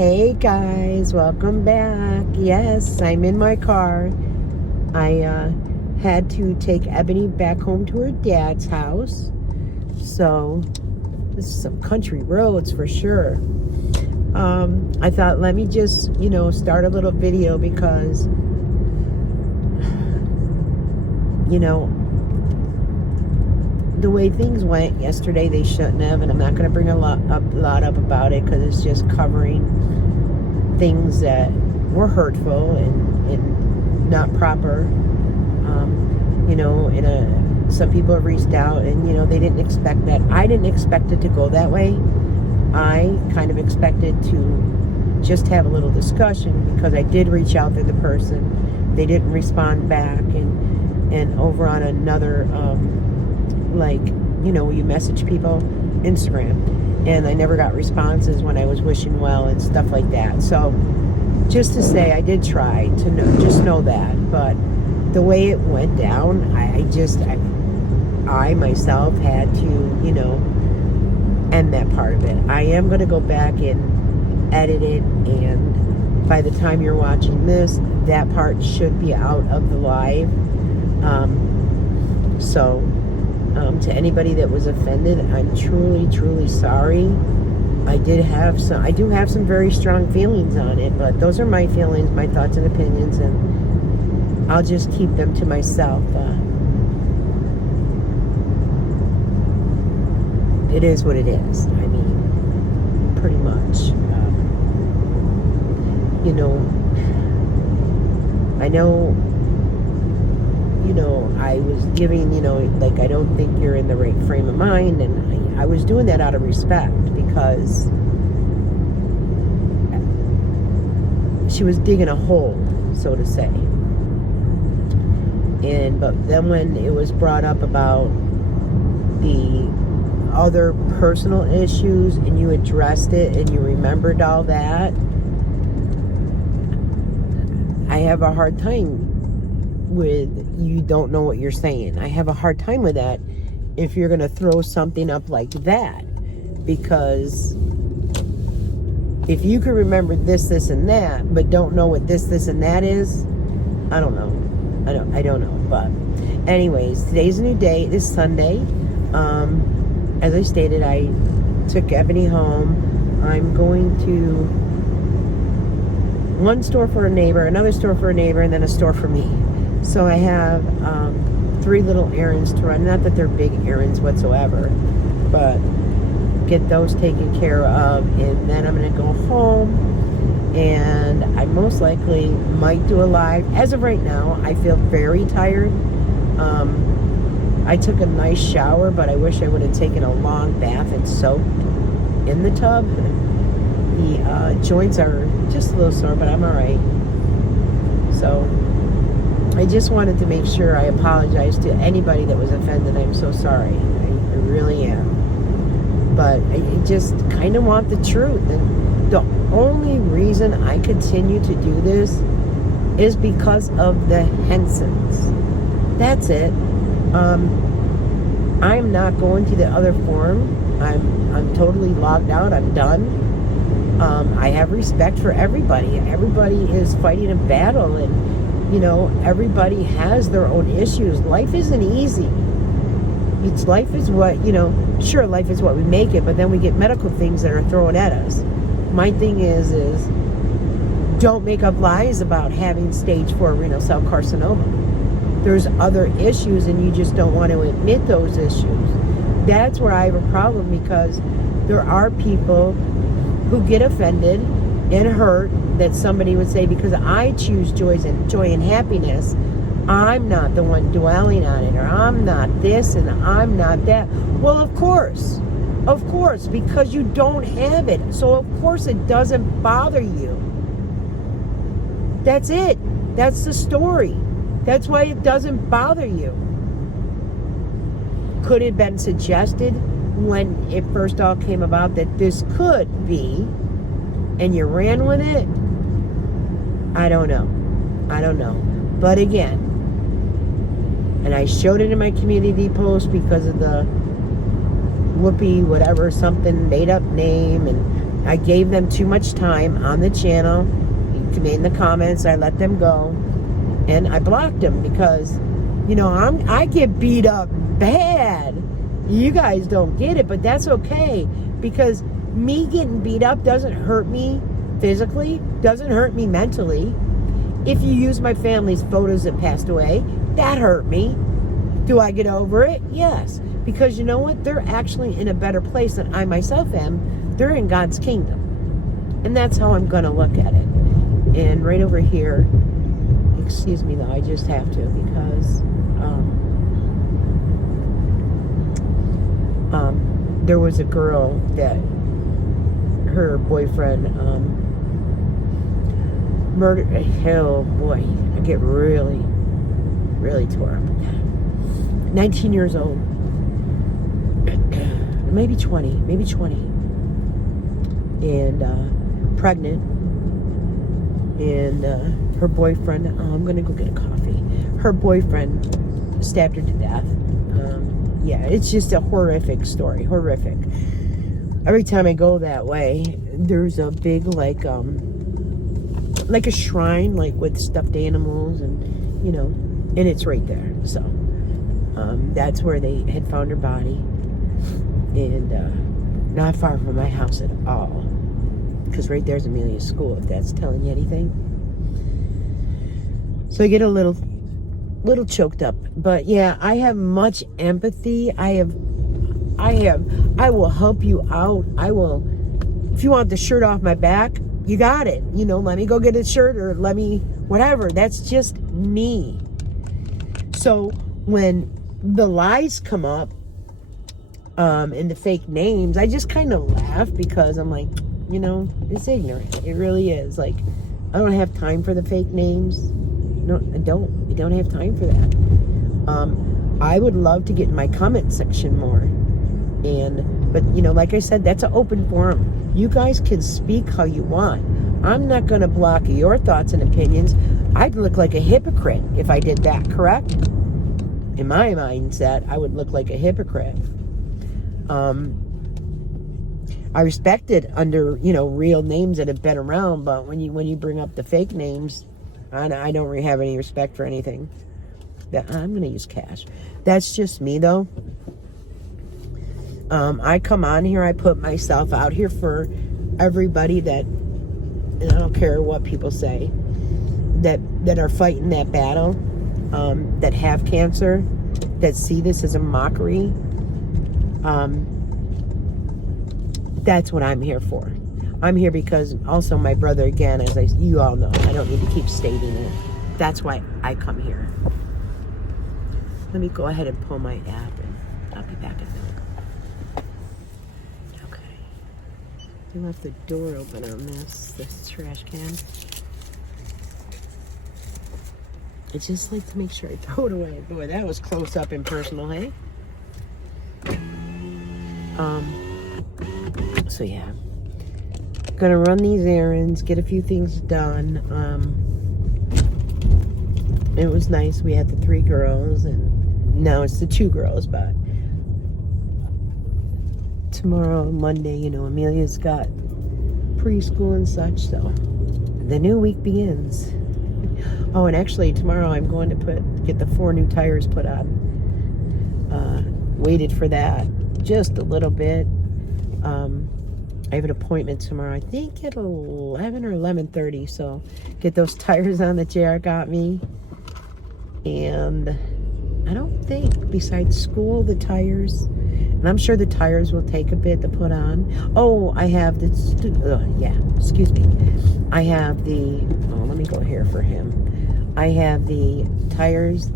Hey guys, welcome back. Yes, I'm in my car. I had to take Ebony back home to her dad's house. So, this is some country roads for sure. I thought, let me just, start a little video because, the way things went yesterday, they shouldn't have, and I'm not going to bring a lot up about it because it's just covering things that were hurtful and not proper. Some people have reached out and, they didn't expect that. I didn't expect it to go that way. I kind of expected to just have a little discussion because I did reach out to the person. They didn't respond back. And over on another, you message people, Instagram. And I never got responses when I was wishing well and stuff like that. So just to say, I did try to know that. But the way it went down, I myself had to, end that part of it. I am going to go back and edit it, and by the time you're watching this, that part should be out of the live. To anybody that was offended, I'm truly, truly sorry. I do have some very strong feelings on it, but those are my feelings, my thoughts and opinions, and I'll just keep them to myself. It is what it is. I mean, pretty much. I know, I was giving, I don't think you're in the right frame of mind, and I was doing that out of respect because she was digging a hole, so to say. But then when it was brought up about the other personal issues and you addressed it and you remembered all that, I have a hard time with you don't know what you're saying. I have a hard time with that if you're going to throw something up like that, because if you can remember this and that but don't know what this and that is, I don't know. I don't know. But anyways, today's a new day. It is Sunday. As I stated, I took Ebony home. I'm going to one store for a neighbor, another store for a neighbor, and then a store for me. So I have 3 little errands to run. Not that they're big errands whatsoever, but get those taken care of. And then I'm going to go home, and I most likely might do a live. As of right now, I feel very tired. I took a nice shower, but I wish I would have taken a long bath and soaked in the tub. The joints are just a little sore, but I'm all right. So I just wanted to make sure I apologize to anybody that was offended. I'm so sorry. I really am. But I just kind of want the truth. And the only reason I continue to do this is because of the Hensons. That's it. I'm not going to the other forum. I'm totally logged out. I'm done. I have respect for everybody. Everybody is fighting a battle, and everybody has their own issues. Life isn't easy. Life is what, sure, life is what we make it, but then we get medical things that are thrown at us. My thing is don't make up lies about having stage 4 renal cell carcinoma. There's other issues, and you just don't want to admit those issues. That's where I have a problem, because there are people who get offended and hurt that somebody would say, because I choose joy and happiness, I'm not the one dwelling on it, or I'm not this and I'm not that. Well, of course, because you don't have it. So of course it doesn't bother you. That's it. That's the story. That's why it doesn't bother you. Could it have been suggested when it first all came about that this could be, and you ran with it? I don't know. But again, and I showed it in my community post because of the Whoopi, whatever, something made up name, and I gave them too much time on the channel. You made in the comments, I let them go. And I blocked them because, you know, I get beat up bad. You guys don't get it, but that's okay. Because me getting beat up doesn't hurt me physically, doesn't hurt me mentally. If you use my family's photos that passed away, that hurt me. Do I get over it? Yes. Because you know what? They're actually in a better place than I myself am. They're in God's kingdom. And that's how I'm going to look at it. And right over here, excuse me though, I just have to because there was a girl that her boyfriend murdered. Oh boy, I get really tore up. 19 years old. maybe 20. And pregnant. And her boyfriend, I'm going to go get a coffee. Her boyfriend stabbed her to death. Yeah, it's just a horrific story. Horrific. Every time I go that way, there's a big, like a shrine, like with stuffed animals and, you know, and it's right there. So, that's where they had found her body. And not far from my house at all. Because right there's Amelia's school, if that's telling you anything. So I get a little choked up. But yeah, I have much empathy. I will help you out. I will, if you want the shirt off my back, you got it. You know, let me go get a shirt or let me, whatever. That's just me. So when the lies come up, and the fake names, I just kind of laugh because I'm like, you know, it's ignorant. It really is. Like, I don't have time for the fake names. No, I don't have time for that. I would love to get in my comment section more. But you know, like I said, that's an open forum. You guys can speak how you want. I'm not going to block your thoughts and opinions. I'd look like a hypocrite if I did that, correct? In my mindset, I would look like a hypocrite. I respect it under, you know, real names that have been around, but when you bring up the fake names, I don't really have any respect for anything. I'm going to use cash. That's just me, though. I come on here, I put myself out here for everybody that, and I don't care what people say, that are fighting that battle, that have cancer, that see this as a mockery. That's what I'm here for. I'm here because also my brother, again, as you all know, I don't need to keep stating it. That's why I come here. Let me go ahead and pull my app and I'll be back in a minute. Okay. I left the door open on this trash can. I just like to make sure I throw it away. Boy, that was close up and personal, hey? So yeah, gonna run these errands, get a few things done. It was nice. We had the 3 girls, and now it's the 2 girls. But tomorrow, Monday, you know, Amelia's got preschool and such, so the new week begins. Oh, and actually tomorrow I'm going to get the 4 new tires put on. Waited for that just a little bit. I have an appointment tomorrow, I think at 11 or 11:30, so get those tires on that JR got me. And I don't think, besides school, the tires, and I'm sure the tires will take a bit to put on. Oh, I have the, excuse me. I have the, let me go here for him. I have the tires,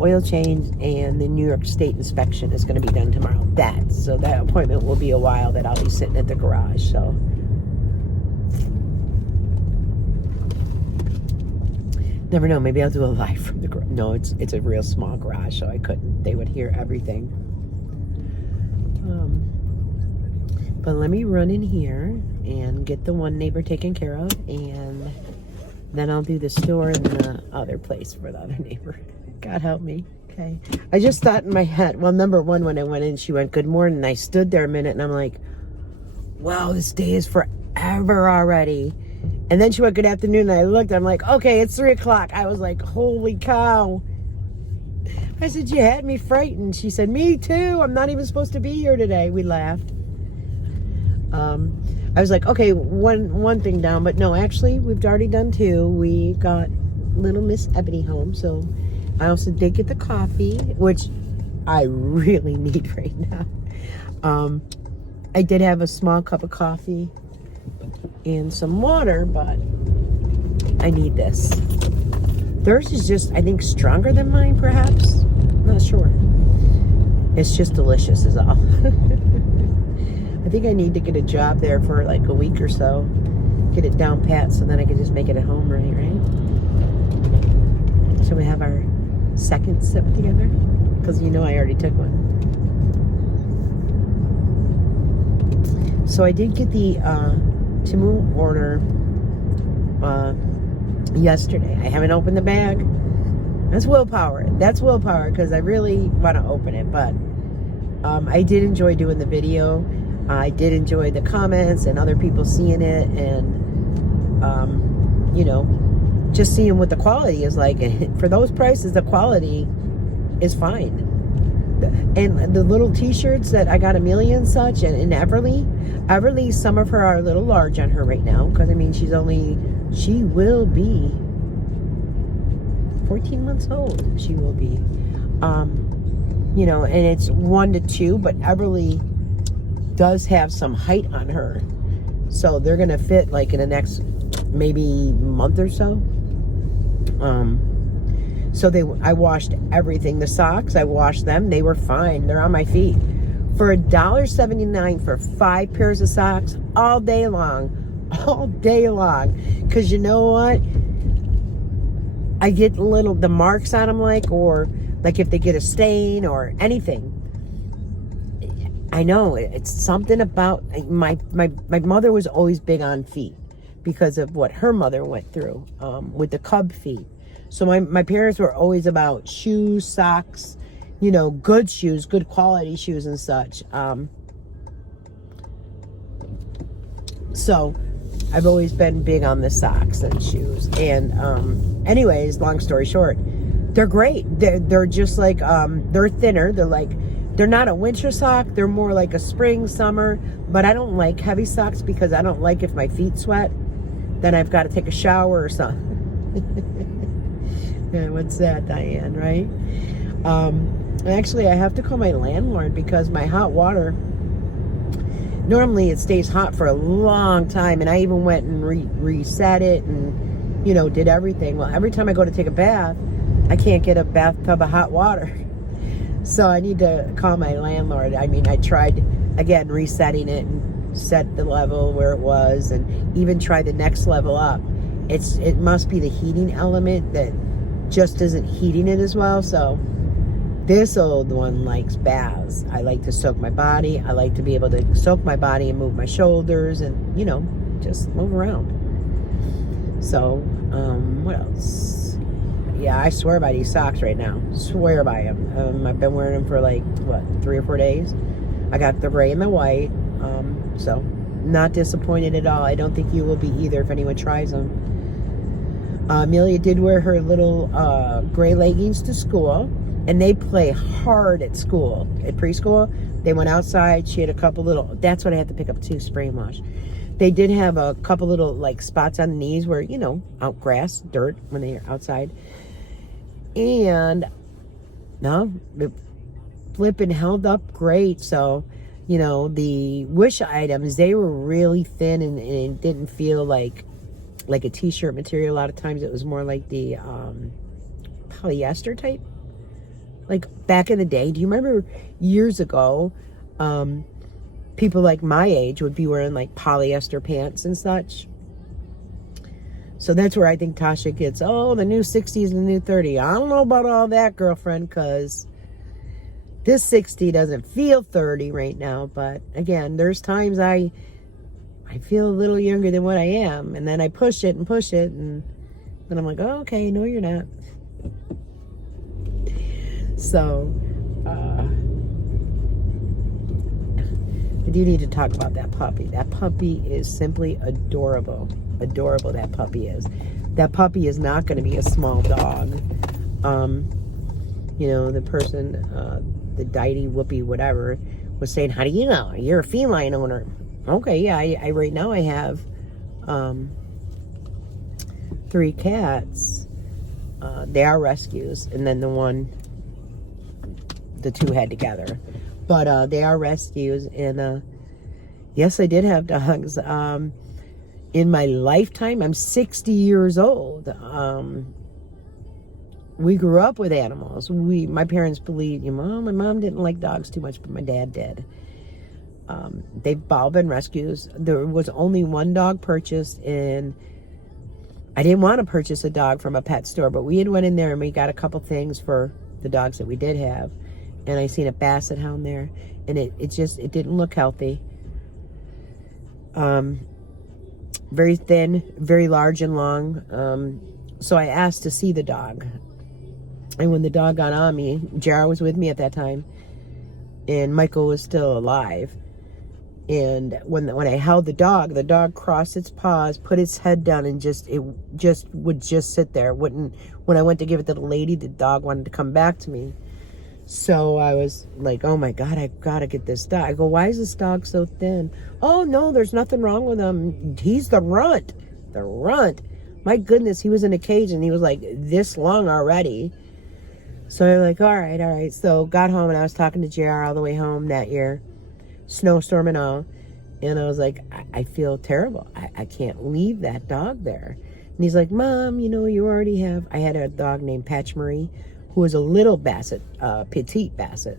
oil change, and the New York State inspection is going to be done tomorrow. So that appointment will be a while that I'll be sitting at the garage. So never know. Maybe I'll do a live from the garage. No, it's a real small garage, so I couldn't. They would hear everything. But let me run in here and get the one neighbor taken care of, and then I'll do the store and the other place for the other neighbor. God help me. Okay. I just thought in my head, well, number one, when I went in, she went, "Good morning." And I stood there a minute and I'm like, wow, this day is forever already. And then she went, good afternoon, and I looked, I'm like, okay, it's 3 o'clock. I was like, holy cow. I said, you had me frightened. She said, me too. I'm not even supposed to be here today. We laughed. I was like, okay, one thing down, but no, actually, we've already done 2. We got little Miss Ebony home, so I also did get the coffee, which I really need right now. I did have a small cup of coffee and some water, but I need this. Theirs is just, I think, stronger than mine, perhaps. Not sure. It's just delicious is all. I think I need to get a job there for like a week or so. Get it down pat so then I can just make it at home, right? Shall we have our second sip together? Because you know I already took one. So I did get the Timu order yesterday. I haven't opened the bag. That's willpower. That's willpower because I really want to open it. But I did enjoy doing the video. I did enjoy the comments and other people seeing it, and you know, just seeing what the quality is like. For those prices, the quality is fine. And the little t-shirts that I got Amelia and such, and Everly, some of her are a little large on her right now, because I mean she will be 14 months old. She will be, you know, and it's 1 to 2, but Everly does have some height on her, so they're gonna fit like in the next maybe month or so. So I washed everything. The socks, I washed them. They were fine. They're on my feet. For $1.79 for 5 pairs of socks all day long. All day long. Because you know what? I get the marks on them, or like if they get a stain or anything. I know it's something about my mother was always big on feet because of what her mother went through with the cub feet. So my parents were always about shoes, socks, you know, good shoes, good quality shoes and such. So I've always been big on the socks and shoes. And anyways, long story short, they're great. They're just like, they're thinner. They're not a winter sock. They're more like a spring, summer. But I don't like heavy socks because I don't like if my feet sweat, then I've got to take a shower or something. Yeah, what's that, Diane, right? Actually, I have to call my landlord because my hot water, normally it stays hot for a long time, and I even went and reset it and, you know, did everything. Well, every time I go to take a bath, I can't get a bathtub of hot water. So I need to call my landlord. I mean, I tried, again, resetting it and set the level where it was, and even try the next level up. It must be the heating element that just isn't heating it as well. So this old one likes baths. I like to soak my body. I like to be able to soak my body and move my shoulders and, you know, just move around. So, what else? Yeah, I swear by these socks right now. Swear by them. I've been wearing them for like, 3 or 4 days. I got the gray and the white. So, not disappointed at all. I don't think you will be either if anyone tries them. Amelia did wear her little gray leggings to school, and they play hard at school. At preschool, they went outside. She had a couple little, that's what I have to pick up too, spray and wash. They did have a couple little like spots on the knees where, you know, out grass, dirt when they're outside. And no, it flipping held up great. So, you know, the wish items, they were really thin, and it didn't feel like a t-shirt material. A lot of times it was more like the polyester type. Like back in the day, do you remember years ago, people like my age would be wearing like polyester pants and such? So that's where I think Tasha gets, oh, the new 60s and the new 30. I don't know about all that, girlfriend, because this 60 doesn't feel 30 right now. But again, there's times I feel a little younger than what I am, and then I push it, and then I'm like, oh, okay, no, you're not. So, I do need to talk about that puppy. That puppy is simply adorable. Adorable, that puppy is. That puppy is not going to be a small dog. You know, the person, the Dy-Dee, Whoopi, whatever, was saying, how do you know? You're a feline owner. Okay, yeah, I right now I have 3 cats. They are rescues, and then the 2 had together. But they are rescues, and yes, I did have dogs. In my lifetime, I'm 60 years old. We grew up with animals. My parents believed, my mom didn't like dogs too much, but my dad did. They've all been rescues. There was only 1 dog purchased, and I didn't want to purchase a dog from a pet store, but we had went in there and we got a couple things for the dogs that we did have. And I seen a basset hound there, and it didn't look healthy. Very thin, very large and long. So I asked to see the dog. And when the dog got on me, Jara was with me at that time, and Michael was still alive. And when I held the dog crossed its paws, put its head down, and it would sit there. When I went to give it to the lady, the dog wanted to come back to me. So I was like, oh my God, I've got to get this dog. I go, why is this dog so thin? Oh no, there's nothing wrong with him. He's the runt. The runt. My goodness, he was in a cage and he was like this long already. So I'm like, all right. So got home and I was talking to JR all the way home that year, snowstorm and all. And I was like, I feel terrible. I can't leave that dog there. And he's like, Mom, you already have. I had a dog named Patch Marie, who was a little basset, petite basset.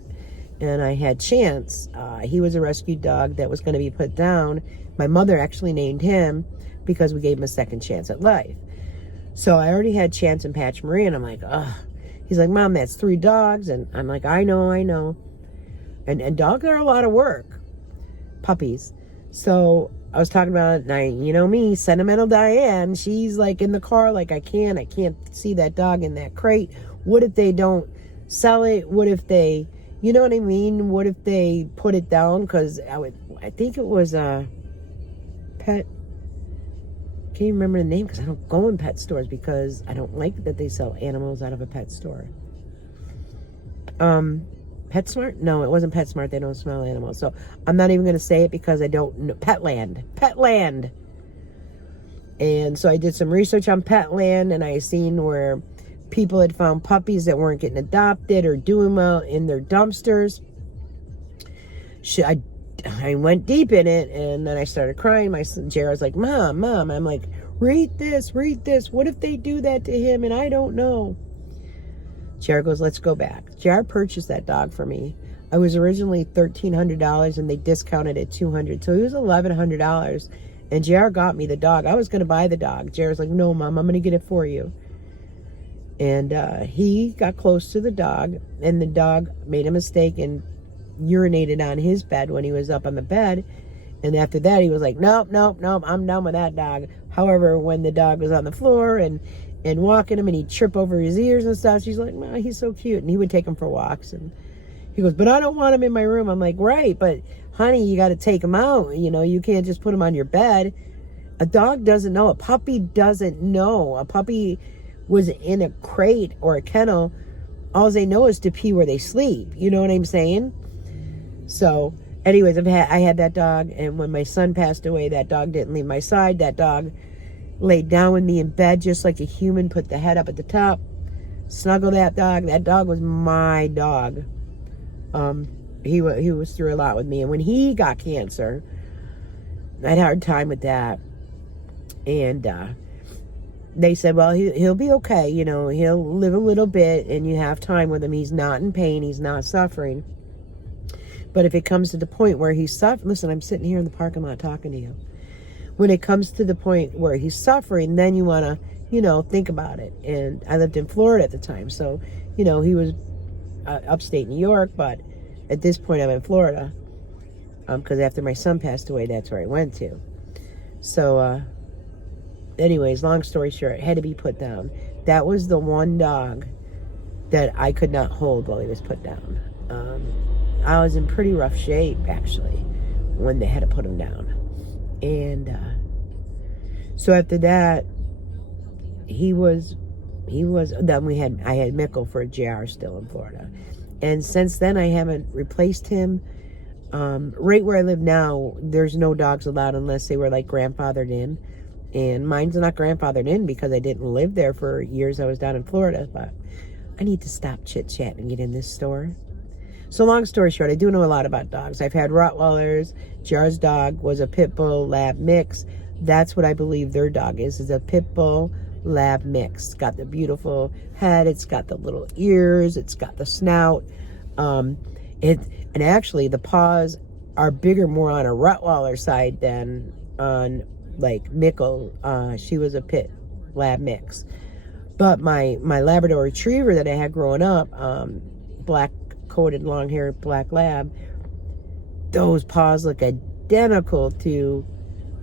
And I had Chance. He was a rescued dog that was going to be put down. My mother actually named him because we gave him a second chance at life. So I already had Chance and Patch Marie, and I'm like, ugh. He's like, Mom, that's 3 dogs. And I'm like, I know. And dogs are a lot of work. Puppies. So I was talking about it, and me, sentimental Diane, she's like in the car, like, I can't see that dog in that crate. What if they don't sell it? What if they, you know what I mean? What if they put it down? Because I think it was a pet, can't remember the name because I don't go in pet stores because I don't like that they sell animals out of a pet store. PetSmart? No, it wasn't PetSmart. They don't smell animals. So I'm not even going to say it because I don't know. Petland. And so I did some research on Petland, and I seen where people had found puppies that weren't getting adopted or doing well in their dumpsters. I went deep in it, and then I started crying. My son Jared's like, Mom. I'm like, read this. What if they do that to him and I don't know? Jared goes, let's go back. Jared purchased that dog for me. I was originally $1,300, and they discounted it $200. So it was $1,100, and Jared got me the dog. I was going to buy the dog. Jared's like, no, Mom, I'm going to get it for you. And he got close to the dog, and the dog made a mistake and urinated on his bed when he was up on the bed. And after that, he was like, nope, I'm done with that dog. However, when the dog was on the floor and walking him, and he'd trip over his ears and stuff, she's like, Ma, he's so cute. And he would take him for walks. And he goes, but I don't want him in my room. I'm like, right, but honey, you got to take him out. You can't just put him on your bed. A dog doesn't know. A puppy doesn't know. A puppy was in a crate or a kennel. All they know is to pee where they sleep. You know what I'm saying? So anyways, I had that dog, and when my son passed away, that dog didn't leave my side. That dog laid down with me in bed just like a human, put the head up at the top, snuggle that dog. That dog was my dog. He was through a lot with me, and when he got cancer, I had a hard time with that. And they said, well, he'll be okay, he'll live a little bit, and you have time with him. He's not in pain, he's not suffering. But if it comes to the point where he's suffering, listen, I'm sitting here in the parking lot talking to you. When it comes to the point where he's suffering, then you want to, think about it. And I lived in Florida at the time. So, he was upstate New York, but at this point I'm in Florida. Because after my son passed away, that's where I went to. So, anyways, long story short, it had to be put down. That was the one dog that I could not hold while he was put down. I was in pretty rough shape, actually. when they had to put him down. And so after that, then I had Mickle for JR still in Florida. And since then, I haven't replaced him. Right where I live now, there's no dogs allowed unless they were like grandfathered in. And mine's not grandfathered in because I didn't live there for years. I was down in Florida, but I need to stop chit-chatting and get in this store. So long story short, I do know a lot about dogs. I've had Rottweilers. JR's dog was a Pit Bull Lab mix. That's what I believe their dog is a Pit Bull Lab mix. It's got the beautiful head. It's got the little ears. It's got the snout. And actually the paws are bigger, more on a Rottweiler side than on like Mickle. She was a Pit Lab mix. But my Labrador Retriever that I had growing up, black coated long hair black lab, those paws look identical to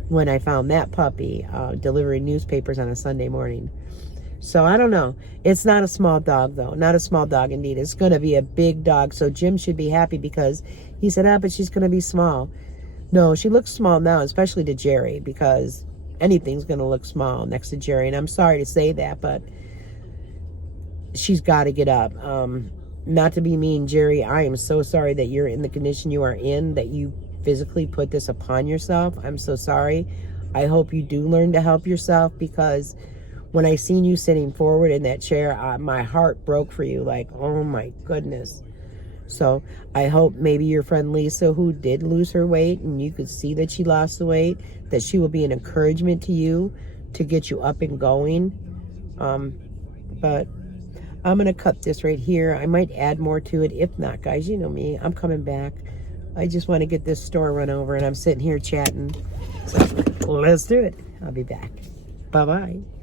when I found that puppy delivering newspapers on a Sunday morning. So I don't know. It's not a small dog though. Not a small dog indeed. It's going to be a big dog. So Jim should be happy because he said, but she's going to be small. No, she looks small now, especially to Jerry, because anything's going to look small next to Jerry. And I'm sorry to say that, but she's got to get up. Not to be mean, Jerry, I am so sorry that you're in the condition you are in, that you physically put this upon yourself. I'm so sorry. I hope you do learn to help yourself, because when I seen you sitting forward in that chair, my heart broke for you. Like, oh my goodness. So I hope maybe your friend Lisa, who did lose her weight, and you could see that she lost the weight, that she will be an encouragement to you to get you up and going. But I'm going to cut this right here. I might add more to it. If not, guys, you know me. I'm coming back. I just want to get this store run over, and I'm sitting here chatting. So let's do it. I'll be back. Bye-bye.